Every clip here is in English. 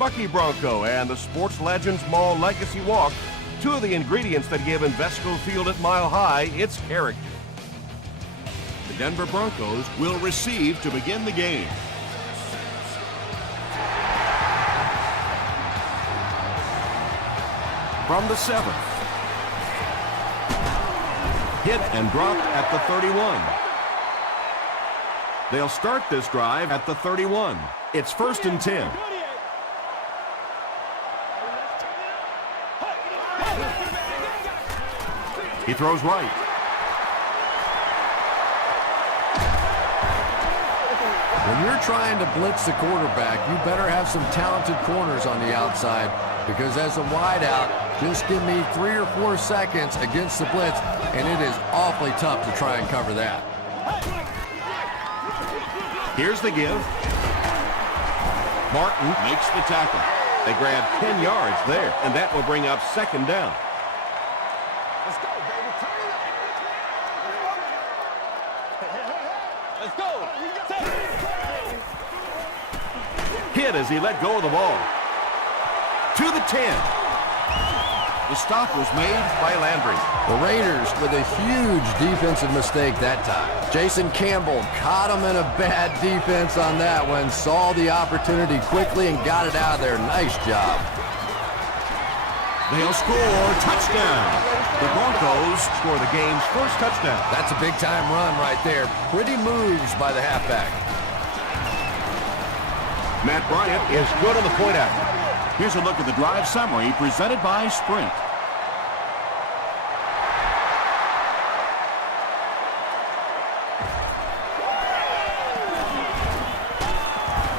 Bucky Bronco and the Sports Legends Mall Legacy Walk, two of the ingredients that give Invesco Field at Mile High its character. The Denver Broncos will receive to begin the game. From the 7. Hit and dropped at the 31. They'll start this drive at the 31. It's 1st and 10. He throws right. When you're trying to blitz the quarterback, you better have some talented corners on the outside, because as a wideout, just give me 3 or 4 seconds against the blitz, and it is awfully tough to try and cover that. Here's the give. Martin makes the tackle. They grab 10 yards there, and that will bring up 2nd down. Let's go, baby. Turn it up. Let's go. Hit as he let go of the ball. To the 10. The stop was made by Landry. The Raiders with a huge defensive mistake that time. Jason Campbell caught him in a bad defense on that one, saw the opportunity quickly and got it out of there. Nice job. They'll score. Touchdown. The Broncos score the game's first touchdown. That's a big-time run right there. Pretty moves by the halfback. Matt Bryant is good on the point after. Here's a look at the drive summary presented by Sprint.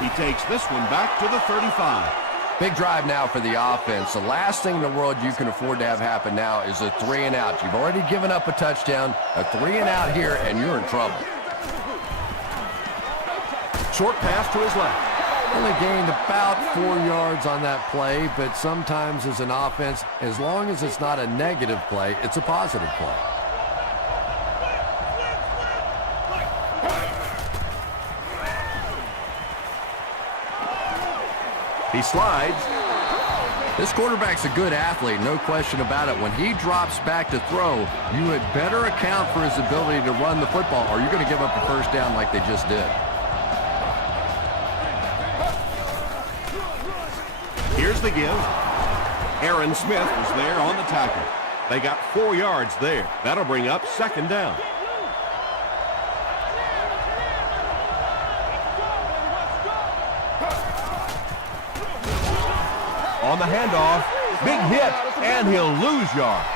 He takes this one back to the 35. Big drive now for the offense. The last thing in the world you can afford to have happen now is a 3 and out. You've already given up a touchdown, a 3 and out here, and you're in trouble. Short pass to his left. Only gained about 4 yards on that play, but sometimes as an offense, as long as it's not a negative play, it's a positive play. He slides. This quarterback's a good athlete, no question about it. When he drops back to throw, you had better account for his ability to run the football, or you're going to give up a first down like they just did. Here's the give. Aaron Smith was there on the tackle. They got 4 yards there. That'll bring up 2nd down. On the handoff, big hit, and he'll lose yards.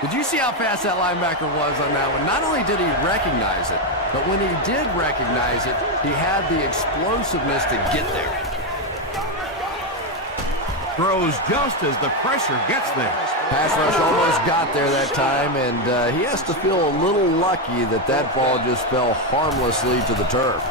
Did you see how fast that linebacker was on that one? Not only did he recognize it, but when he did recognize it, he had the explosiveness to get there. Throws just as the pressure gets there. Pass rush almost got there that time, and he has to feel a little lucky that that ball just fell harmlessly to the turf.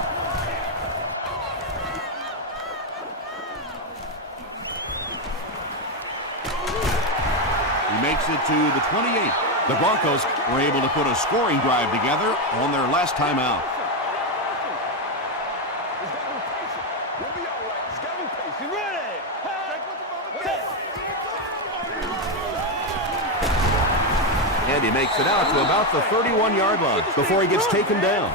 He makes it to the 28. The Broncos were able to put a scoring drive together on their last time out. And he makes it out to about the 31-yard line before he gets taken down.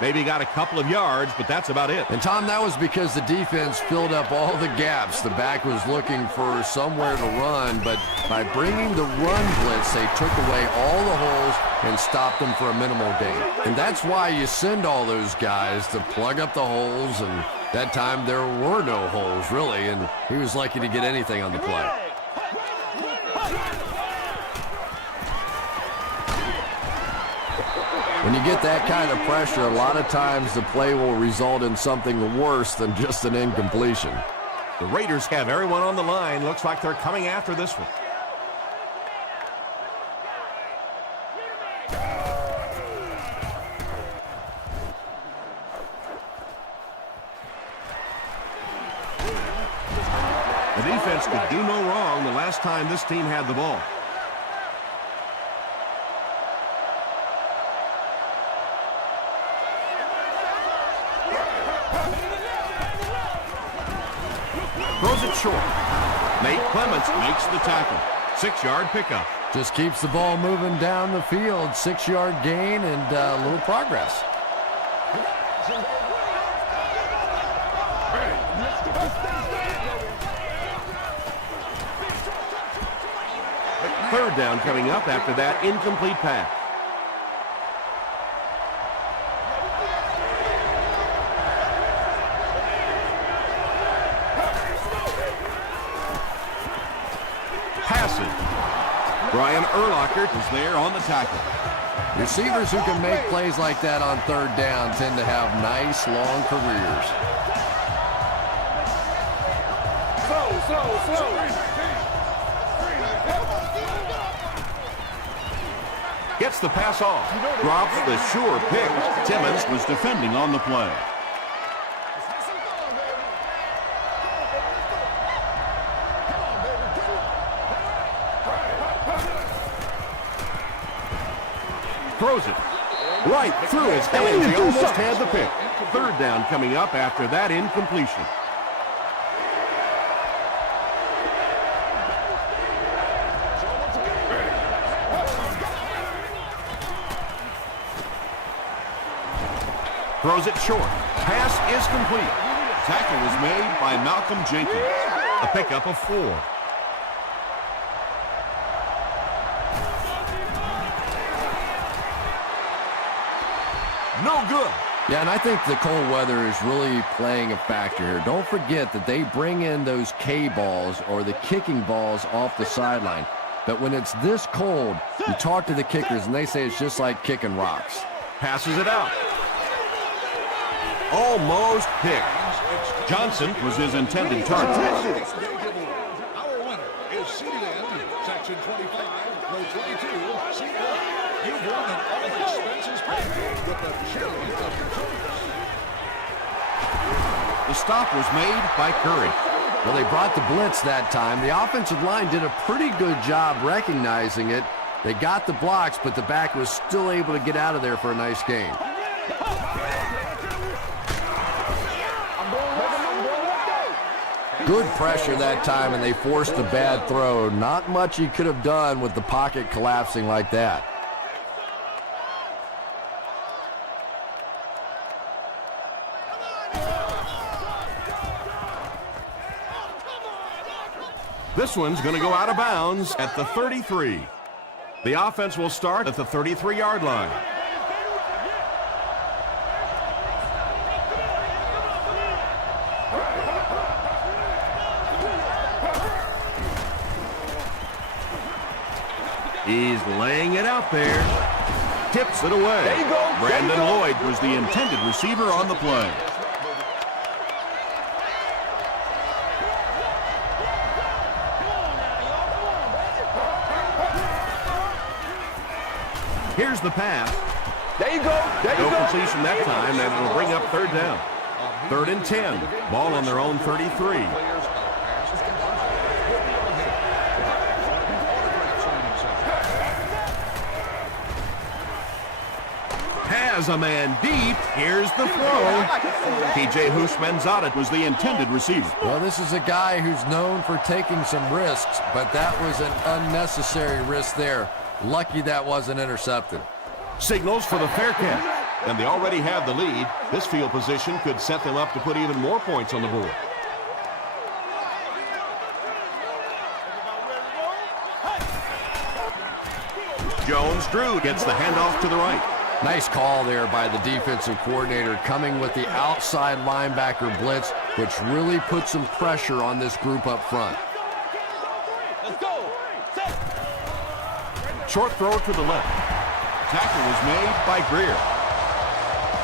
Maybe got a couple of yards, but that's about it. And, Tom, that was because the defense filled up all the gaps. The back was looking for somewhere to run, but by bringing the run blitz, they took away all the holes and stopped them for a minimal gain. And that's why you send all those guys to plug up the holes, and that time there were no holes, really, and he was lucky to get anything on the play. When you get that kind of pressure, a lot of times the play will result in something worse than just an incompletion. The Raiders have everyone on the line. Looks like they're coming after this one. The defense could do no wrong the last time this team had the ball. Throws it short. Nate Clements makes the tackle. 6-yard pickup. Just keeps the ball moving down the field. 6-yard gain and a little progress. Third down coming up after that incomplete pass. Passing. Brian Urlacher is there on the tackle. Receivers who can make plays like that on third down tend to have nice, long careers. Slow. Gets the pass off. Drops the sure pick. Timmons was defending on the play. Throws it right through his hands. He almost had the pick. Third down coming up after that incompletion. Throws it short. Pass is complete. Tackle was made by Malcolm Jenkins. A pickup of 4. No good. Yeah, and I think the cold weather is really playing a factor here. Don't forget that they bring in those K-balls or the kicking balls off the sideline. But when it's this cold, you talk to the kickers and they say it's just like kicking rocks. Passes it out. Almost picked. Johnson was his intended target. Our winner is seated in section 25, row 22, seat 1. You've won an all expenses paid with the cheerleading of your choice. The stop was made by Curry. Well, they brought the blitz that time. The offensive line did a pretty good job recognizing it. They got the blocks, but the back was still able to get out of there for a nice gain. Good pressure that time, and they forced a bad throw. Not much he could have done with the pocket collapsing like that. This one's going to go out of bounds at the 33. The offense will start at the 33-yard line. He's laying it out there. Tips it away. There you go. Brandon Lloyd was the intended receiver on the play. Here's the pass. There you go. There you No go. completion that time, and it'll bring up third down. 3rd and 10. Ball on their own 33. Has a man deep. Here's the throw. TJ Houshmandzadeh was the intended receiver. Well, this is a guy who's known for taking some risks, but that was an unnecessary risk there. Lucky that wasn't intercepted. Signals for the fair catch. And they already have the lead. This field position could set them up to put even more points on the board. Jones-Drew gets the handoff to the right. Nice call there by the defensive coordinator, coming with the outside linebacker blitz, which really put some pressure on this group up front. Let's go. Set. Short throw to the left. Tackle was made by Greer.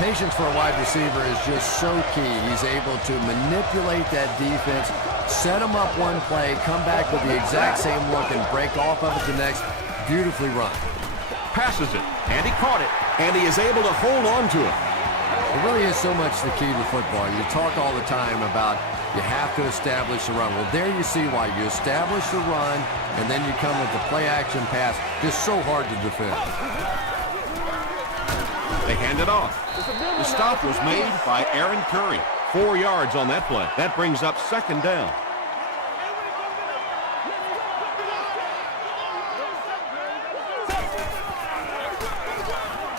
Patience for a wide receiver is just so key. He's able to manipulate that defense, set them up one play, come back with the exact same look, and break off of it the next. Beautifully run. Passes it, and he caught it, and he is able to hold on to it. It really is so much the key to football. You talk all the time about you have to establish the run. Well, there you see why. You establish the run, and then you come with the play-action pass. Just so hard to defend. They hand it off. The stop was made by Aaron Curry. 4 yards on that play. That brings up 2nd down.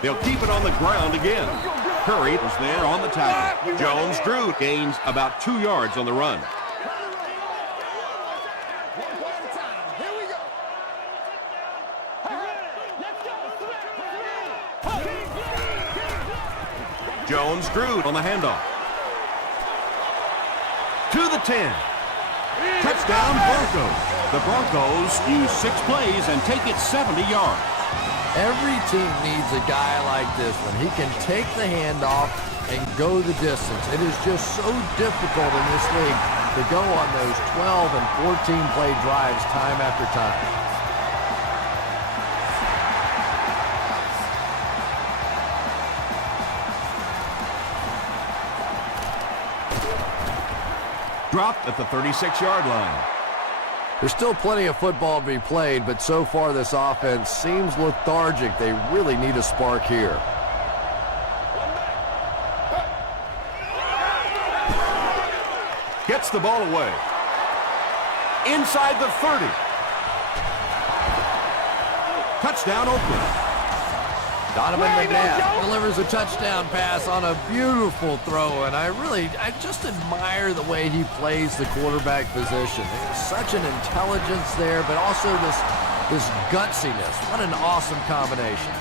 They'll keep it on the ground again. Curry is there on the tackle. Jones-Drew gains about 2 yards on the run. Jones-Drew on the handoff. To the 10. Touchdown Broncos. The Broncos use 6 plays and take it 70 yards. Every team needs a guy like this one. He can take the handoff and go the distance. It is just so difficult in this league to go on those 12 and 14 play drives time after time. Dropped at the 36-yard line. There's still plenty of football to be played, but so far this offense seems lethargic. They really need a spark here. Gets the ball away. Inside the 30. Touchdown Oakland. Donovan McNabb delivers a touchdown pass on a beautiful throw, and I just admire the way he plays the quarterback position. There's such an intelligence there, but also this gutsiness. What an awesome combination.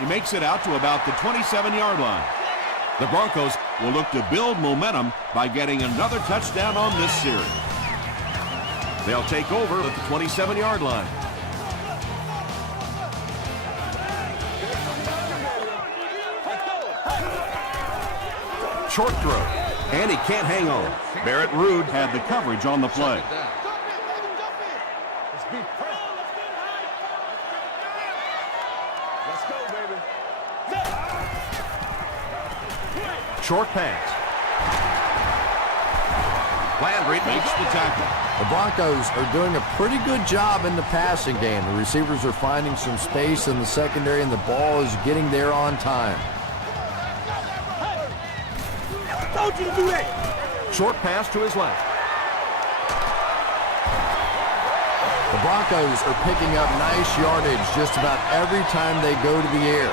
He makes it out to about the 27-yard line. The Broncos will look to build momentum by getting another touchdown on this series. They'll take over at the 27-yard line. Short throw, and he can't hang on. Barrett Ruud had the coverage on the play. Short pass. Landry makes the tackle. The Broncos are doing a pretty good job in the passing game. The receivers are finding some space in the secondary, and the ball is getting there on time. Don't you do that! Short pass to his left. The Broncos are picking up nice yardage just about every time they go to the air.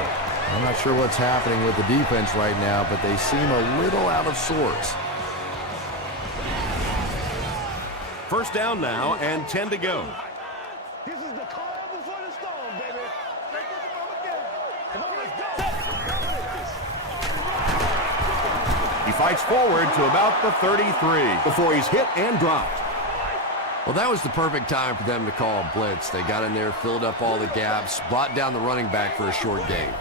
I'm not sure what's happening with the defense right now, but they seem a little out of sorts. First down now and 10 to go. This is the calm before the storm, baby. Come on, let's go. He fights forward to about the 33 before he's hit and dropped. Well, that was the perfect time for them to call a blitz. They got in there, filled up all the gaps, brought down the running back for a short gain.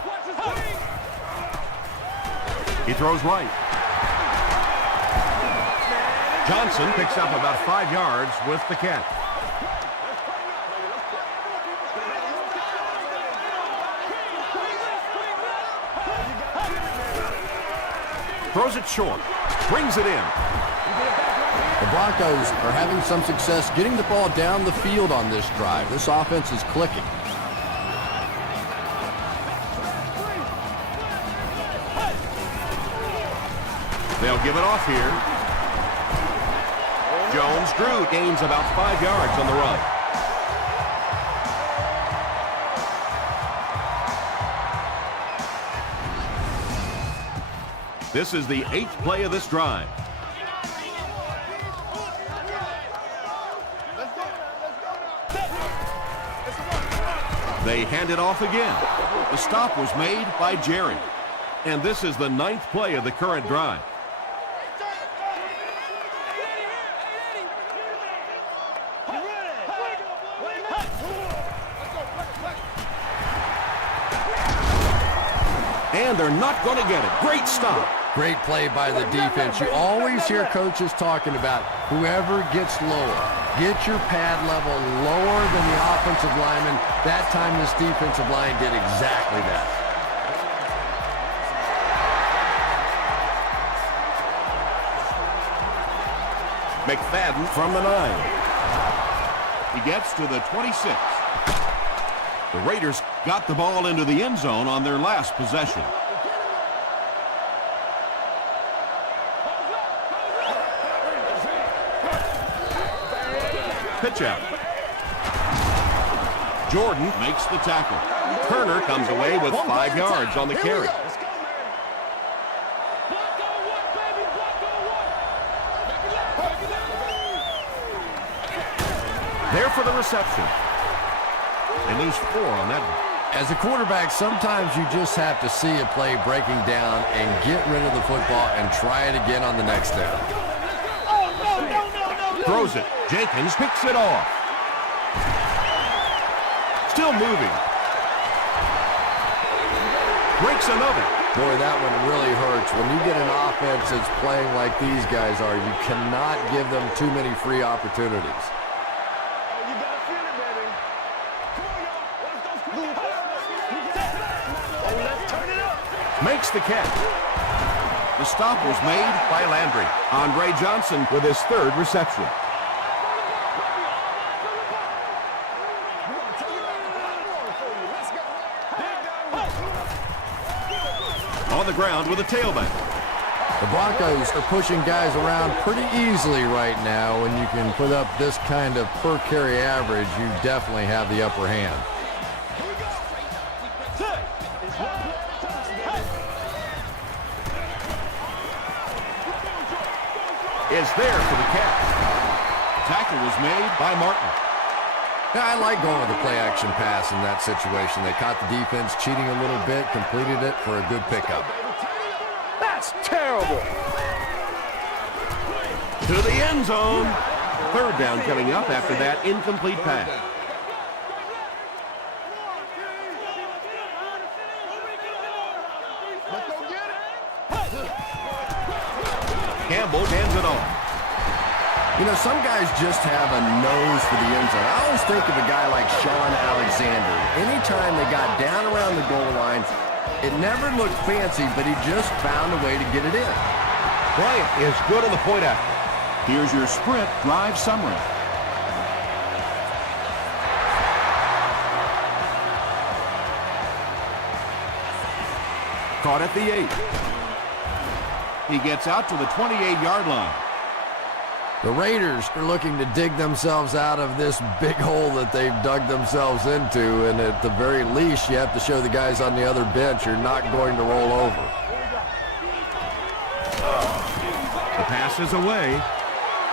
He throws right. Johnson picks up about 5 yards with the catch. Throws it short. Brings it in. The Broncos are having some success getting the ball down the field on this drive. This offense is clicking. They'll give it off here. Jones-Drew gains about 5 yards on the run. This is the 8th play of this drive. They hand it off again. The stop was made by Jerry. And this is the 9th play of the current drive. And they're not going to get it. Great stop. Great play by the defense. You always hear coaches talking about whoever gets lower. Get your pad level lower than the offensive lineman. That time this defensive line did exactly that. McFadden from the 9. He gets to the 26. The Raiders got the ball into the end zone on their last Pitch out. Jordan makes the tackle. Turner comes away with 5 yards on the carry. There for the reception. They lose 4 on that one. As a quarterback, sometimes you just have to see a play breaking down and get rid of the football and try it again on the next down. Throws it. Jenkins picks it off. Still moving. Breaks another. Boy, that one really hurts. When you get an offense that's playing like these guys are, you cannot give them too many free opportunities. Makes the catch. The stop was made by Landry. Andre Johnson with his 3rd reception. On the ground with a tailback. The Broncos are pushing guys around pretty easily right now. When you can put up this kind of per carry average, you definitely have the upper hand. Is there for the catch. Tackle was made by Martin. Yeah, I like going with the play-action pass in that situation. They caught the defense cheating a little bit, completed it for a good pickup. That's terrible. To the end zone. 3rd down coming up after that incomplete pass. Campbell hands it off. You know, some guys just have a nose for the end zone. I always think of a guy like Sean Alexander. Anytime they got down around the goal line, it never looked fancy, but he just found a way to get it in. Bryant is good on the point after. Here's your sprint drive summary. Caught at the 8. He gets out to the 28-yard line. The Raiders are looking to dig themselves out of this big hole that they've dug themselves into, and at the very least, you have to show the guys on the other bench you're not going to roll over. The pass is away.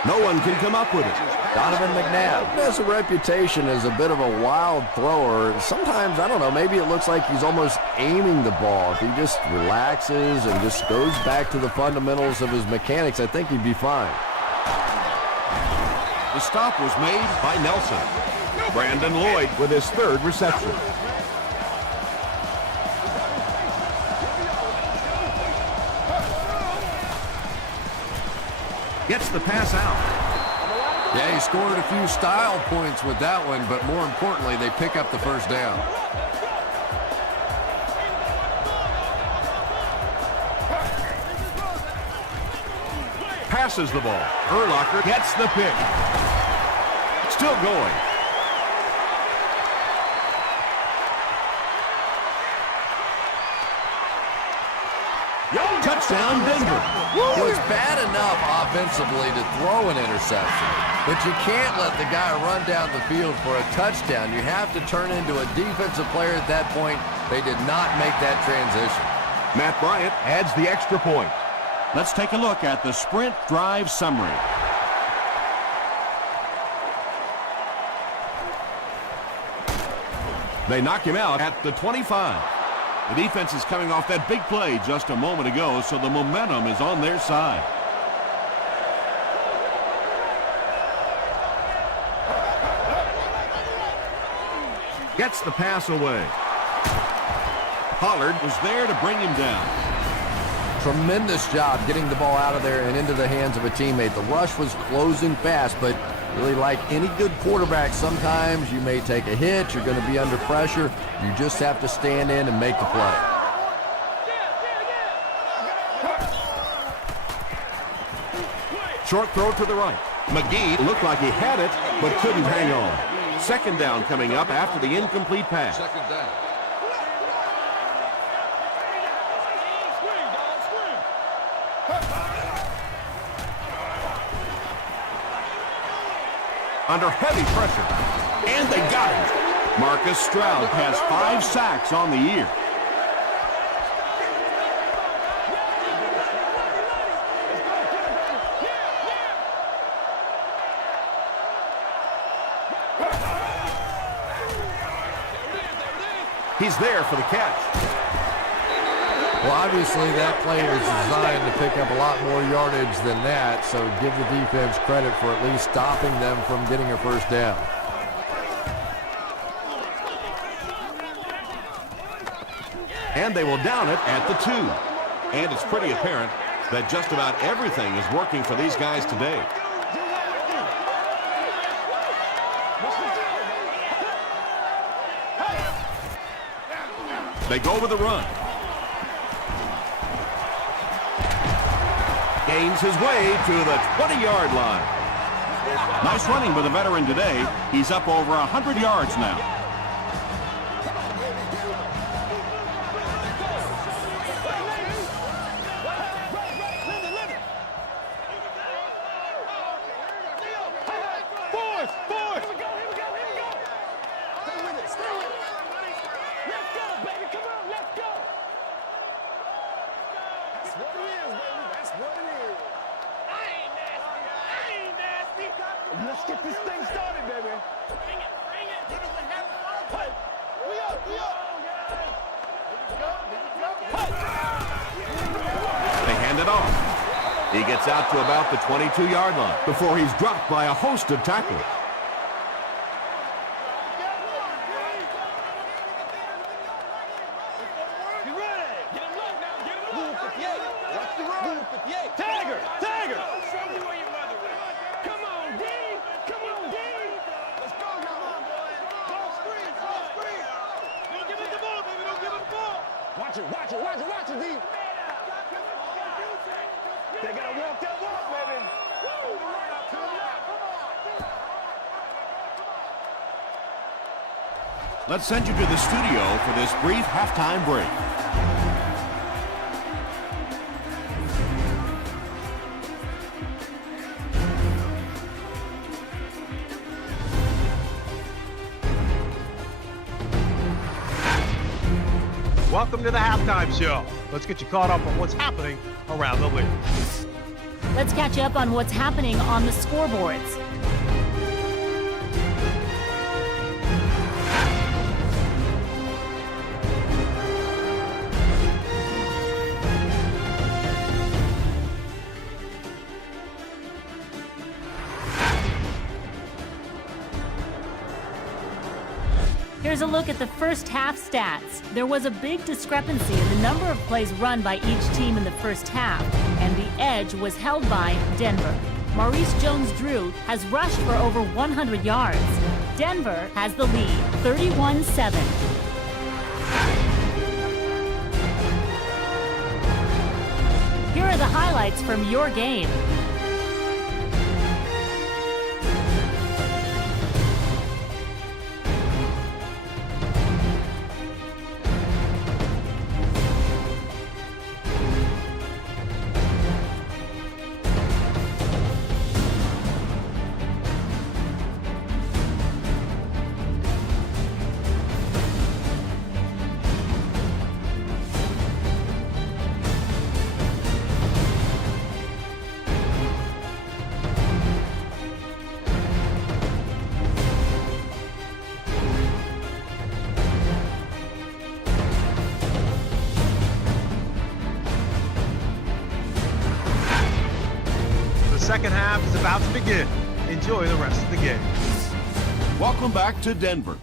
No one can come up with it. Donovan McNabb has a reputation as a bit of a wild thrower. Sometimes, I don't know, maybe it looks like he's almost aiming the ball. If he just relaxes and just goes back to the fundamentals of his mechanics, I think he'd be fine. The stop was made by Nelson. Brandon Lloyd with his 3rd reception. Gets the pass out. Yeah, he scored a few style points with that one, but more importantly, they pick up the 1st down. Passes the ball. Urlacher gets the pick. Still going. Touchdown, Denver. Well, it's bad enough offensively to throw an interception, but you can't let the guy run down the field for a touchdown. You have to turn into a defensive player at that point. They did not make that transition. Matt Bryant adds the extra point. Let's take a look at the sprint drive summary. They knock him out at the 25. The defense is coming off that big play just a moment ago, so the momentum is on their side. Gets the pass away. Pollard was there to bring him down. Tremendous job getting the ball out of there and into the hands of a teammate. The rush was closing fast, but really, like any good quarterback, sometimes you may take a hit, you're going to be under pressure. You just have to stand in and make the play. Short throw to the right. McGee looked like he had it, but couldn't hang on. 2nd down coming up after the incomplete pass. 2nd down. under heavy pressure. And they got him. Marcus Stroud has 5 sacks on the year. He's there for the catch. Well, obviously that play was designed to pick up a lot more yardage than that, so give the defense credit for at least stopping them from getting a first down. And they will down it at the 2. And it's pretty apparent that just about everything is working for these guys today. They go with the run. Gains his way to the 20-yard line. Nice running by the veteran today. He's up over 100 yards now. Let's get this thing started, baby. Bring it, bring it. Give us a half a we up, we up. They hand it off. He gets out to about the 22-yard line before he's dropped by a host of tacklers. Tiger! Tiger! Show me where your mother is. Come on, D! Come on, D! Let's go, come on, boy. Ball screen, ball screen. Don't give us the ball, baby. Don't give us the ball. Watch it, watch it, watch it, watch it, D. They gotta walk that walk, baby. Let's send you to the studio for this brief halftime break. Welcome to the halftime show. Let's get you caught up on what's happening around the league. Let's catch you up on what's happening on the scoreboards. Here's a look at the first half stats. There was a big discrepancy in the number of plays run by each team in the first half, and the edge was held by Denver. Maurice Jones-Drew has rushed for over 100 yards. Denver has the lead, 31-7. Here are the highlights from your game. The second half is about to begin. Enjoy the rest of the game. Welcome back to Denver.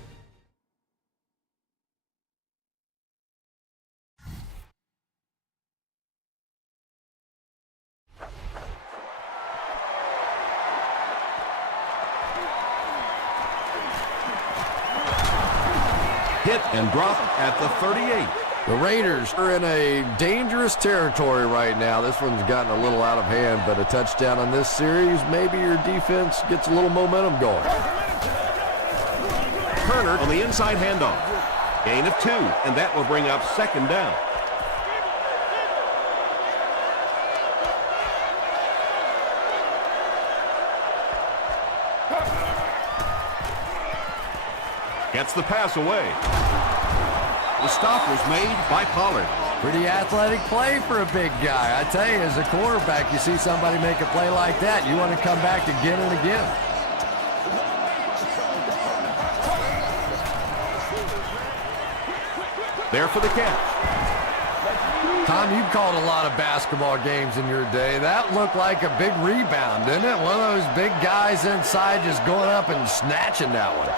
Hit and drop at the 38. The Raiders are in a dangerous territory right now. This one's gotten a little out of hand, but a touchdown on this series, maybe your defense gets a little momentum going. Turner on the inside handoff. Gain of 2, and that will bring up second down. gets the pass away. The stop was made by Pollard. Pretty athletic play for a big guy. I tell you, as a quarterback, you see somebody make a play like that, you want to come back again and again. There for the catch. Tom, you've called a lot of basketball games in your day. That looked like a big rebound, didn't it? One of those big guys inside just going up and snatching that one.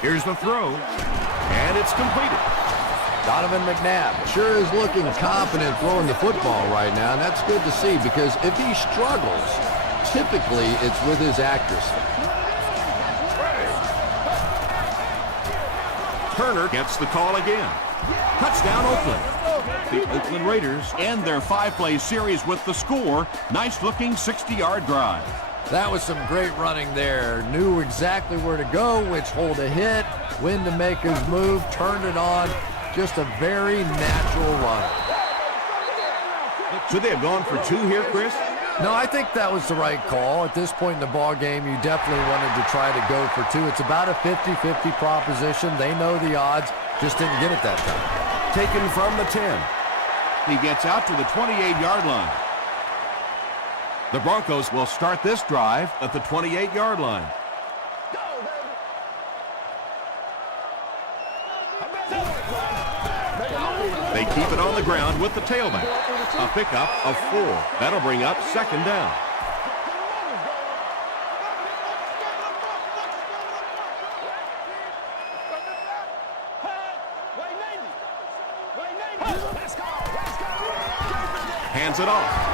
Here's the throw, and it's completed. Donovan McNabb sure is looking confident throwing the football right now, and that's good to see because if he struggles, typically it's with his accuracy. Turner gets the call again. Touchdown, Oakland. The Oakland Raiders end their 5-play series with the score. Nice-looking 60-yard drive. That was some great running there. Knew exactly where to go, which hole to hit, when to make his move, turned it on. Just a very natural runner. Should they have gone for 2 here, Chris? No, I think that was the right call. At this point in the ball game, you definitely wanted to try to go for 2. It's about a 50-50 proposition. They know the odds, just didn't get it that time. Taken from the 10. He gets out to the 28-yard line. The Broncos will start this drive at the 28-yard line. They keep it on the ground with the tailback. A pickup of 4. That'll bring up 2nd down. Hands it off.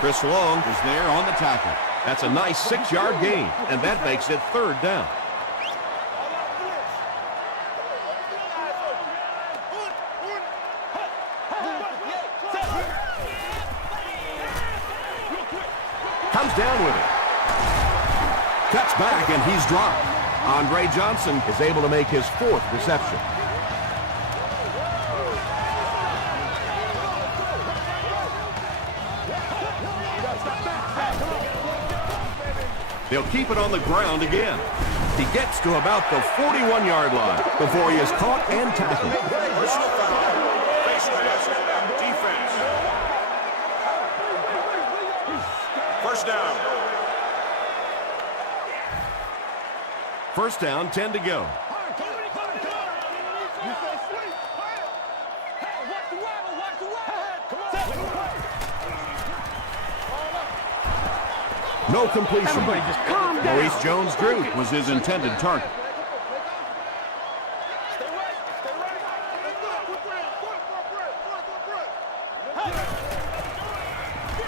Chris Long is there on the tackle. That's a nice 6-yard gain, and that makes it 3rd down. Comes down with it. Cuts back, and he's dropped. Andre Johnson is able to make his 4th reception. They'll keep it on the ground again. He gets to about the 41-yard line before he is caught and tackled. Defense. First down. First down, 10 to go. No completion. Maurice Jones-Drew was his intended target.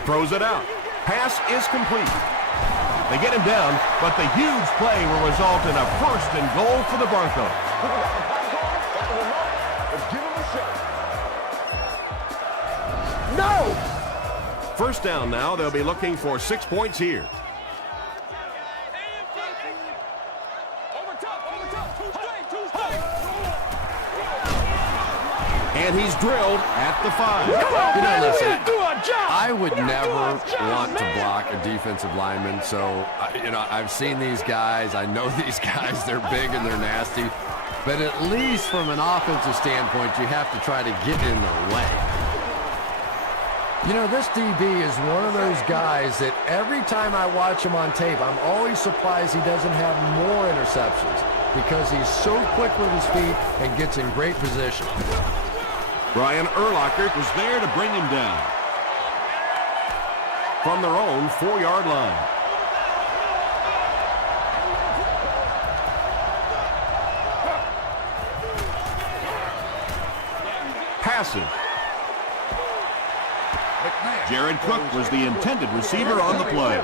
Throws it out. Pass is complete. They get him down, but the huge play will result in a 1st and goal for the Broncos. No! First down now. They'll be looking for 6 points here. And he's drilled at the 5. You know, listen, I would never want to block a defensive lineman, so, I've seen these guys. I know these guys. They're big and they're nasty. But at least from an offensive standpoint, you have to try to get in their way. You know, this DB is one of those guys that every time I watch him on tape, I'm always surprised he doesn't have more interceptions because he's so quick with his feet and gets in great position. Brian Urlacher was there to bring him down. From their own 4-yard line. Passes. Jared Cook was the intended receiver on the play.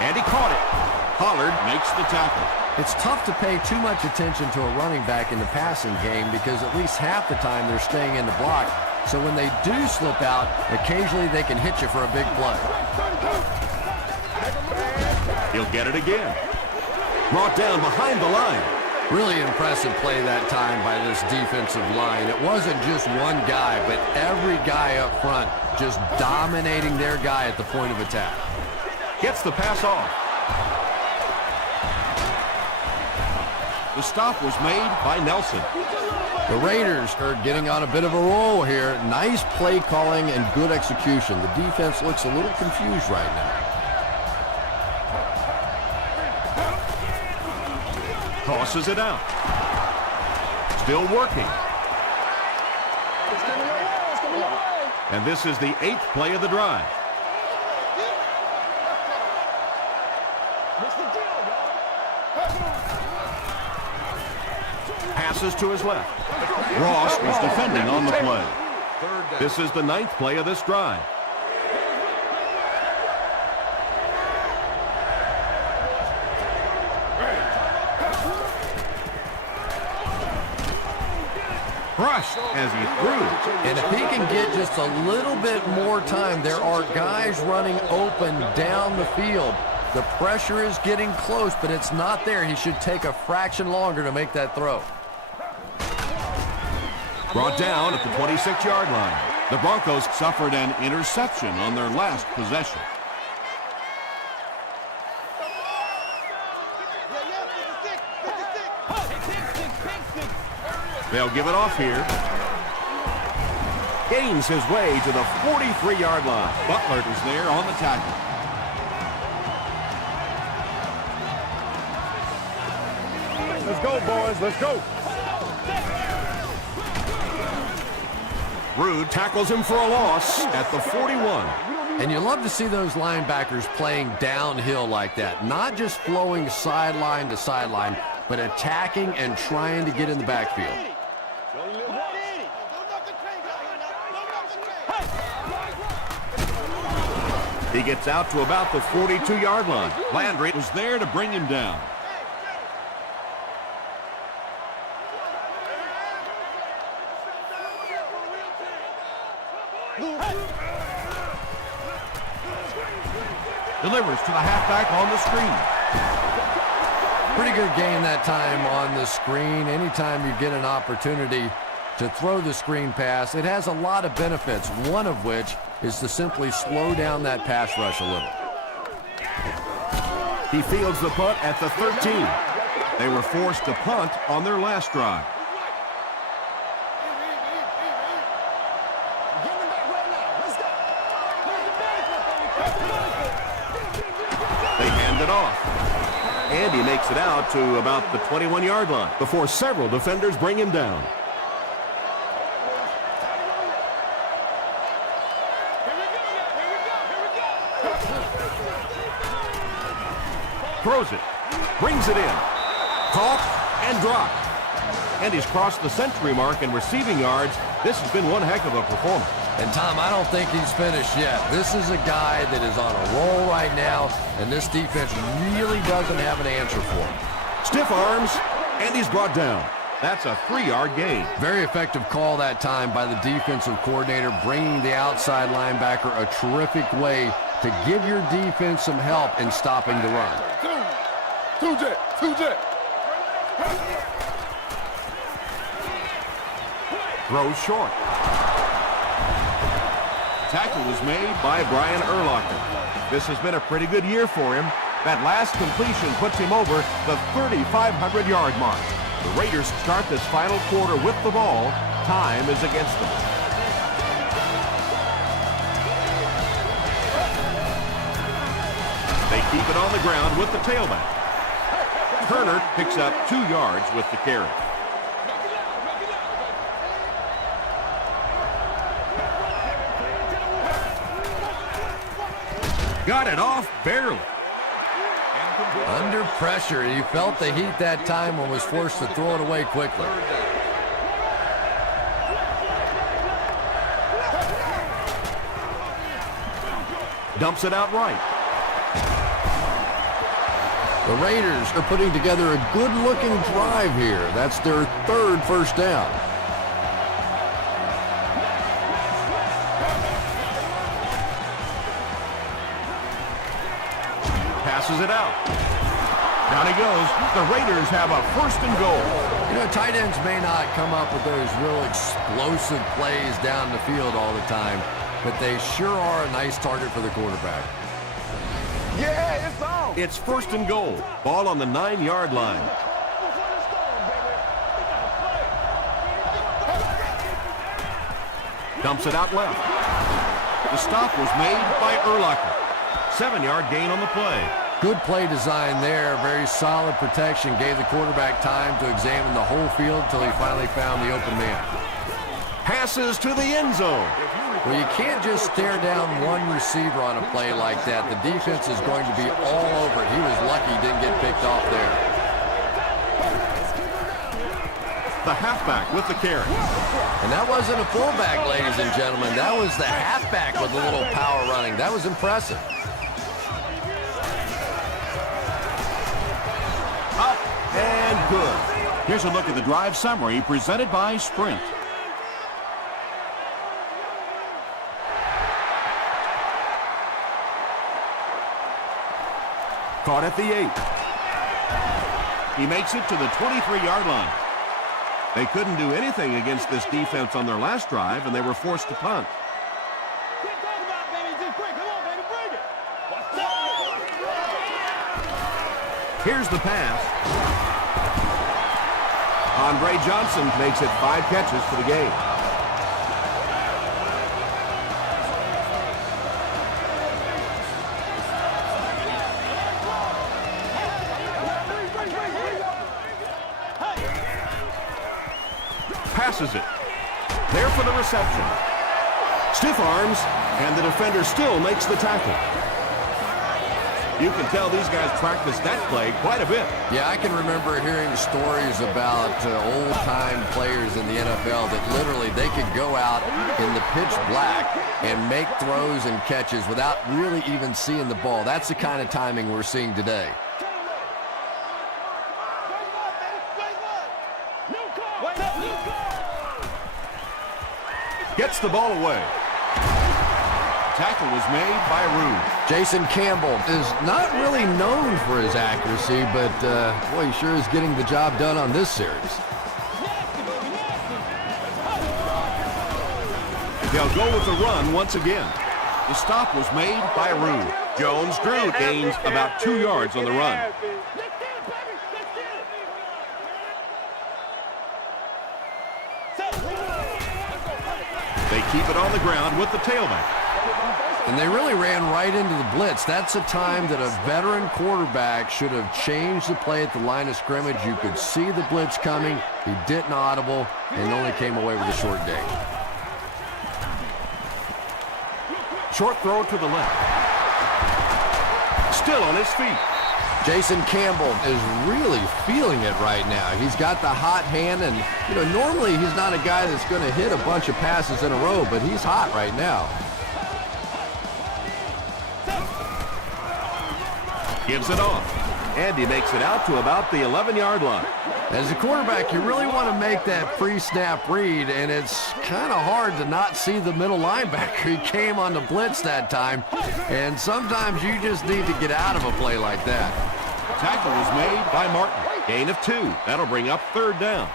And he caught it. Pollard makes the tackle. It's tough to pay too much attention to a running back in the passing game because at least half the time they're staying in the block. So when they do slip out, occasionally they can hit you for a big play. He'll get it again. Brought down behind the line. Really impressive play that time by this defensive line. It wasn't just one guy, but every guy up front just dominating their guy at the point of attack. Gets the pass off. The stop was made by Nelson. The Raiders are getting on a bit of a roll here. Nice play calling and good execution. The defense looks a little confused right now. Tosses it out. Still working. And this is the 8th play of the drive. Passes to his left. Ross was defending on the play. This is the 9th play of this drive. Crushed as he threw. And if he can get just a little bit more time, there are guys running open down the field. The pressure is getting close, but it's not there. He should take a fraction longer to make that throw. Brought down at the 26-yard line. The Broncos suffered an interception on their last possession. They'll give it off here. Gains his way to the 43-yard line. Butler is there on the tackle. Let's go, boys. Let's go. Rude tackles him for a loss at the 41. And you love to see those linebackers playing downhill like that. Not just flowing sideline to sideline, but attacking and trying to get in the backfield. He gets out to about the 42-yard line. Landry was there to bring him down. Delivers to the halfback on the screen. Pretty good game that time on the screen. Anytime you get an opportunity to throw the screen pass, it has a lot of benefits, one of which is to simply slow down that pass rush a little. He fields the punt at the 13. They were forced to punt on their last drive. They hand it off. And he makes it out to about the 21-yard line before several defenders bring him down. Throws it, brings it in, caught and dropped. And he's crossed the century mark in receiving yards. This has been one heck of a performance. And Tom, I don't think he's finished yet. This is a guy that is on a roll right now, and this defense really doesn't have an answer for him. Stiff arms, and he's brought down. That's a 3-yard gain. Very effective call that time by the defensive coordinator, bringing the outside linebacker a terrific way to give your defense some help in stopping the run. Two jet. Throws short. Tackle was made by Brian Urlacher. This has been a pretty good year for him. That last completion puts him over the 3,500-yard mark. The Raiders start this final quarter with the ball. Time is against them. They keep it on the ground with the tailback. Turner picks up 2 yards with the carry. Got it off barely. Under pressure, he felt the heat that time and was forced to throw it away quickly. Dumps it out right. The Raiders are putting together a good-looking drive here. That's their 3rd first down. Passes it out. Down he goes. The Raiders have a 1st and goal. You know, tight ends may not come up with those real explosive plays down the field all the time, but they sure are a nice target for the quarterback. Yeah, it's on. It's 1st and goal. Ball on the 9-yard line. Dumps it out left. The stop was made by Urlacher. 7-yard gain on the play. Good play design there. Very solid protection. Gave the quarterback time to examine the whole field until he finally found the open man. Passes to the end zone. Well, you can't just stare down one receiver on a play like that. The defense is going to be all over it. He was lucky he didn't get picked off there. The halfback with the carry. And that wasn't a fullback, ladies and gentlemen. That was the halfback with a little power running. That was impressive. Up and good. Here's a look at the drive summary presented by Sprint. Caught at the 8. He makes it to the 23-yard line. They couldn't do anything against this defense on their last drive, and they were forced to punt. Here's the pass. Andre Johnson makes it 5 catches for the game. Passes it. There for the reception. Stiff arms, and the defender still makes the tackle. You can tell these guys practice that play quite a bit. Yeah, I can remember hearing stories about old-time players in the NFL that literally they could go out in the pitch black and make throws and catches without really even seeing the ball. That's the kind of timing we're seeing today. Gets the ball away. Tackle was made by Rude. Jason Campbell is not really known for his accuracy, but boy, he sure is getting the job done on this series. They'll go with the run once again. The stop was made by Rude. Jones-Drew gains about 2 yards on the run. They keep it on the ground with the tailback. And they really ran right into the blitz. That's a time that a veteran quarterback should have changed the play at the line of scrimmage. You could see the blitz coming. He didn't audible and only came away with a short gain. Short throw to the left. Still on his feet. Jason Campbell is really feeling it right now. He's got the hot hand, and you know, normally he's not a guy that's going to hit a bunch of passes in a row, but he's hot right now. Gives it off. And he makes it out to about the 11-yard line. As a quarterback, you really want to make that pre-snap read, and it's kind of hard to not see the middle linebacker. He came on the blitz that time, and sometimes you just need to get out of a play like that. Tackle was made by Martin. Gain of 2. That'll bring up 3rd down.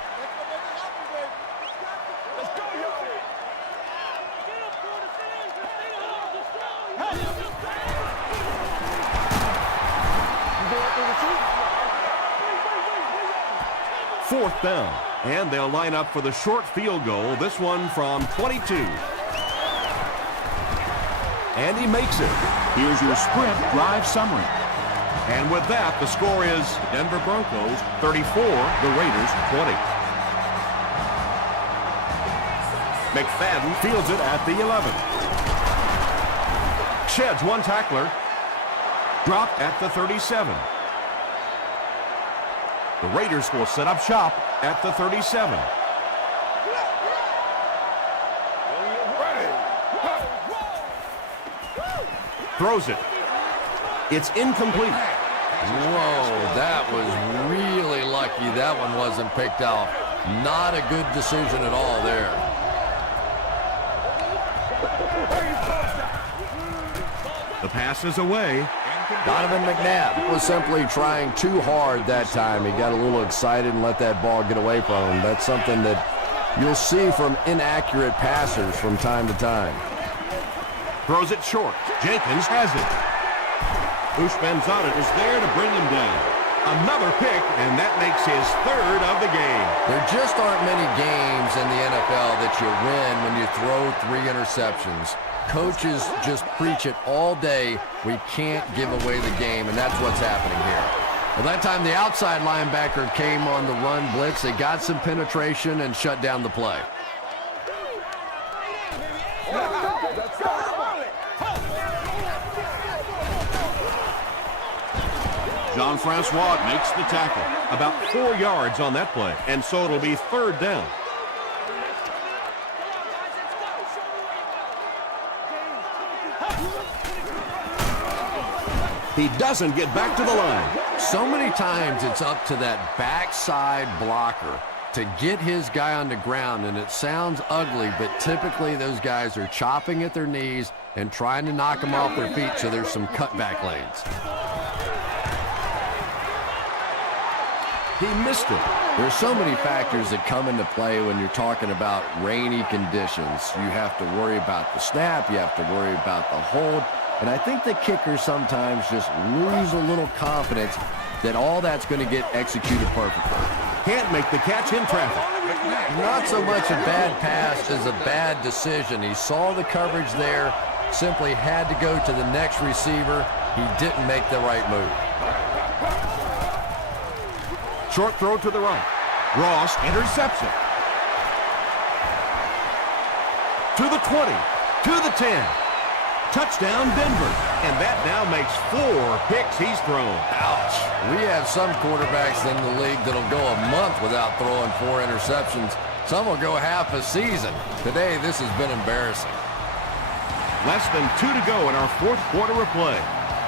Fourth down, and they'll line up for the short field goal, this one from 22. And he makes it. Here's your Sprint drive summary. And with that, the score is Denver Broncos 34, the Raiders 20. McFadden fields it at the 11. Sheds one tackler. Dropped at the 37. The Raiders will set up shop at the 37. Throws it. It's incomplete. Whoa, that was really lucky that one wasn't picked off. Not a good decision at all there. The pass is away. Donovan McNabb was simply trying too hard that time. He got a little excited and let that ball get away from him. That's something that you'll see from inaccurate passers from time to time. Throws it short. Jenkins has it. Ushmanzada is there to bring him down. Another pick, and that makes his third of the game. There just aren't many games in the NFL that you win when you throw 3 interceptions. Coaches just preach it all day. We can't give away the game, and that's what's happening here. Well, that time the outside linebacker came on the run blitz. They got some penetration and shut down the play. Jean-Francois makes the tackle. About 4 yards on that play, and so it'll be third down. He doesn't get back to the line. So many times it's up to that backside blocker to get his guy on the ground, and it sounds ugly, but typically those guys are chopping at their knees and trying to knock them off their feet, so there's some cutback lanes. He missed it. There's so many factors that come into play when you're talking about rainy conditions. You have to worry about the snap, you have to worry about the hold, and I think the kickers sometimes just lose a little confidence that all that's going to get executed perfectly. Can't make the catch in traffic. Not so much a bad pass as a bad decision. He saw the coverage there, simply had to go to the next receiver. He didn't make the right move. Short throw to the right. Ross intercepts it. To the 20, to the 10. Touchdown, Denver. And that now makes 4 picks he's thrown. Ouch. We have some quarterbacks in the league that'll go a month without throwing 4 interceptions. Some will go half a season. Today, this has been embarrassing. Less than 2 to go in our 4th quarter of play.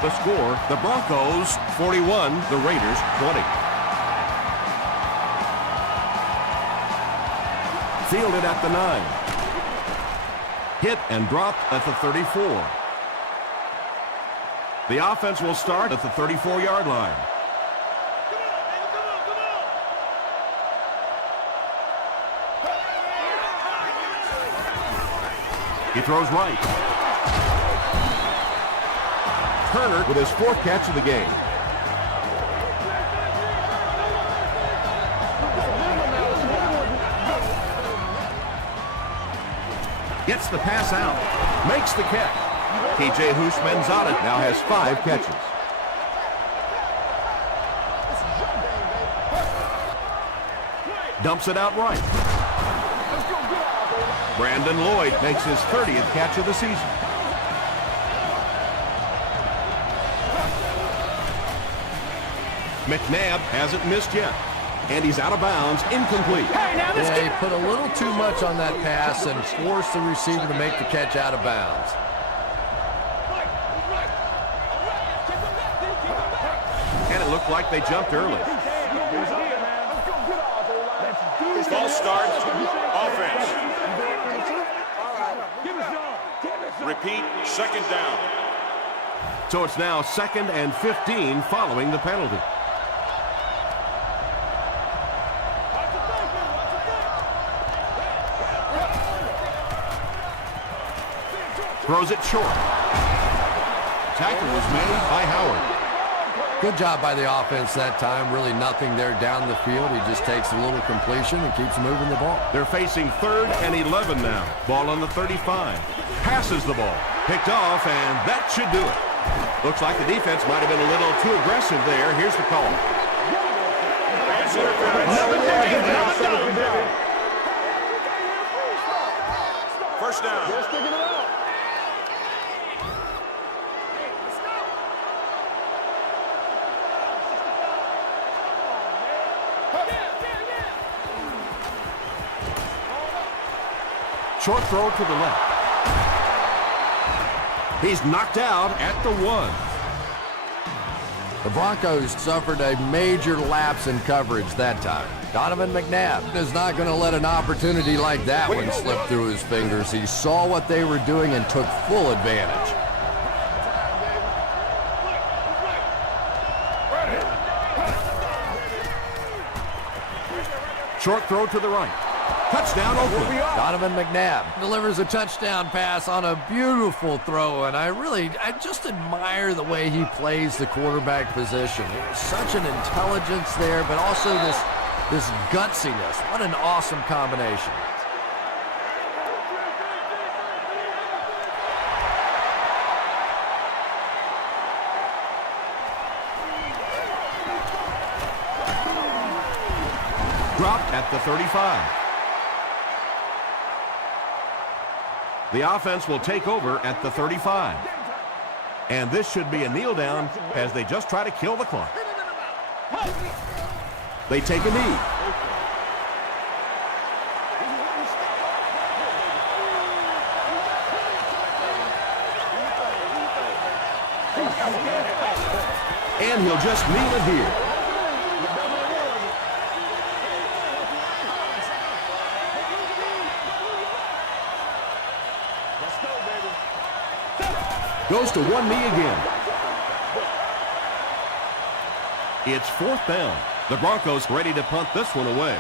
The score, the Broncos 41, the Raiders 20. Fielded at the 9. Hit and dropped at the 34. The offense will start at the 34-yard line. He throws right. Turner with his 4th catch of the game. Gets the pass out. Makes the catch. T.J. Houshmandzadeh now has 5 catches. Dumps it out right. Brandon Lloyd makes his 30th catch of the season. McNabb hasn't missed yet. And he's out of bounds, incomplete. Yeah, he put a little too much on that pass and forced the receiver to make the catch out of bounds. And it looked like they jumped early. False start, offense. Repeat, 2nd down. So it's now 2nd and 15 following the penalty. Throws it short. Tackle was made by Howard. Good job by the offense that time. Really nothing there down the field. He just takes a little completion and keeps moving the ball. They're facing 3rd and 11 now. Ball on the 35. Passes the ball. Picked off, and that should do it. Looks like the defense might have been a little too aggressive there. Here's the call. First down. Short throw to the left. He's knocked out at the 1. The Broncos suffered a major lapse in coverage that time. Donovan McNabb is not going to let an opportunity like that one slip through his fingers. He saw what they were doing and took full advantage. Short throw to the right. Touchdown, Oakland. Donovan McNabb delivers a touchdown pass on a beautiful throw, and I just admire the way he plays the quarterback position. Such an intelligence there, but also this gutsiness. What an awesome combination. Dropped at the 35. The offense will take over at the 35. And this should be a kneel down as they just try to kill the clock. They take a knee. And he'll just kneel it here. Goes to one knee again. It's 4th down. The Broncos ready to punt this one away.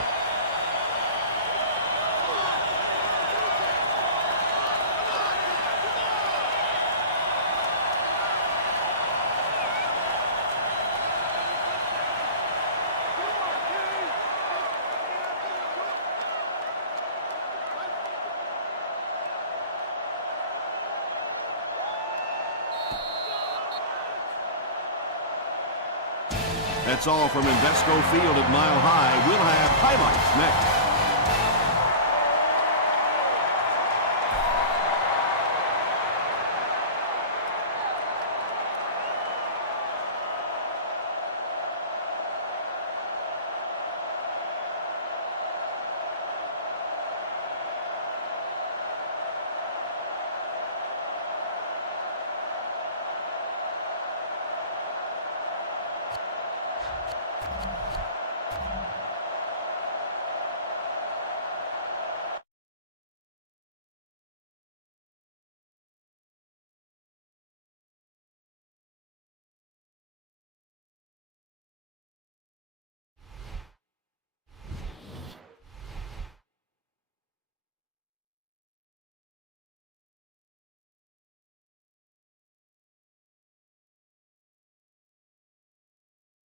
That's all from Invesco Field at Mile High. We'll have highlights next.